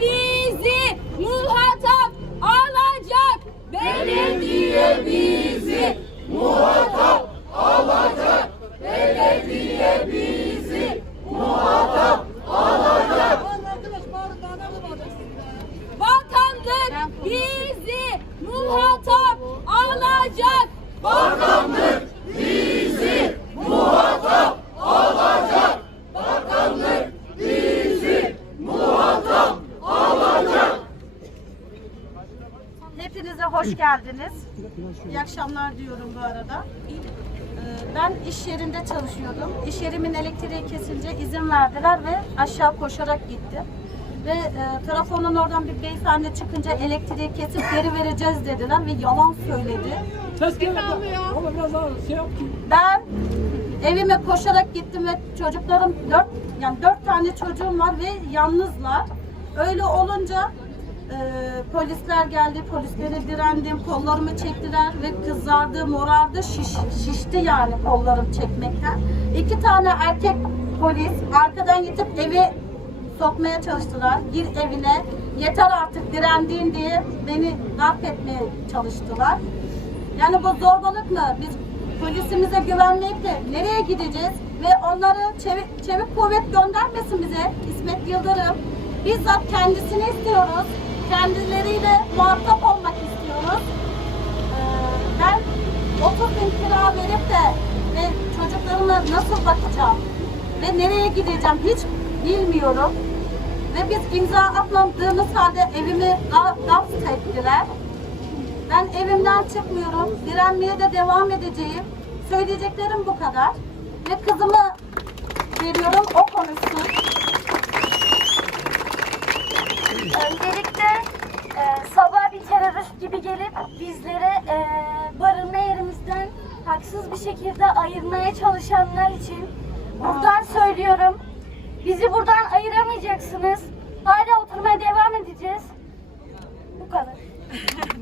bizi muhatap alacak. Belediye bizi muhatap alacak. Belediye bizi muhatap alacak. Bakanlık bizi muhatap alacak. Bakanlık bizi muhatap alacak. Bakanlık bizi muhatap alacak. Hepinize hoş geldiniz. İyi akşamlar diyorum bu arada. Ee, Ben iş yerinde çalışıyordum. İş yerimin elektriği kesince izin verdiler ve aşağı koşarak gittim. Ve e, trafonun oradan bir beyefendi çıkınca elektriği kesip geri vereceğiz dediler ve yalan söyledi. Ses gelmedi. Ama biraz daha şey yap ki. Ben evime koşarak gittim ve çocuklarım dört yani dört tane çocuğum var ve yalnızlar. Öyle olunca polisler geldi, polislere direndim, kollarımı çektiler ve kızardı, morardı, şiş, şişti yani kollarım çekmekten. İki tane erkek polis arkadan gidip evi sokmaya çalıştılar. Gir evine, yeter artık direndin diye beni darp etmeye çalıştılar. Yani bu zorbalık mı? Biz polisimize güvenmeyip de nereye gideceğiz? Ve onları çevik, çevik kuvvet göndermesin bize İsmet Yıldırım. Bizzat kendisini istiyoruz. Kendileriyle muhatap olmak istiyoruz. Ee, ben 30 bin kira verip de ve çocuklarıma nasıl bakacağım? Ve nereye gideceğim hiç bilmiyorum. Ve biz imza atmadığımız halde evimi ga- gasp ettiler. Ben evimden çıkmıyorum. Direnmeye de devam edeceğim. Söyleyeceklerim bu kadar. Ve kızımı veriyorum o konuşsun. terörist gibi gelip bizlere e, barınma yerimizden haksız bir şekilde ayırmaya çalışanlar için buradan söylüyorum. Bizi buradan ayıramayacaksınız. Hala oturmaya devam edeceğiz. Bu kadar.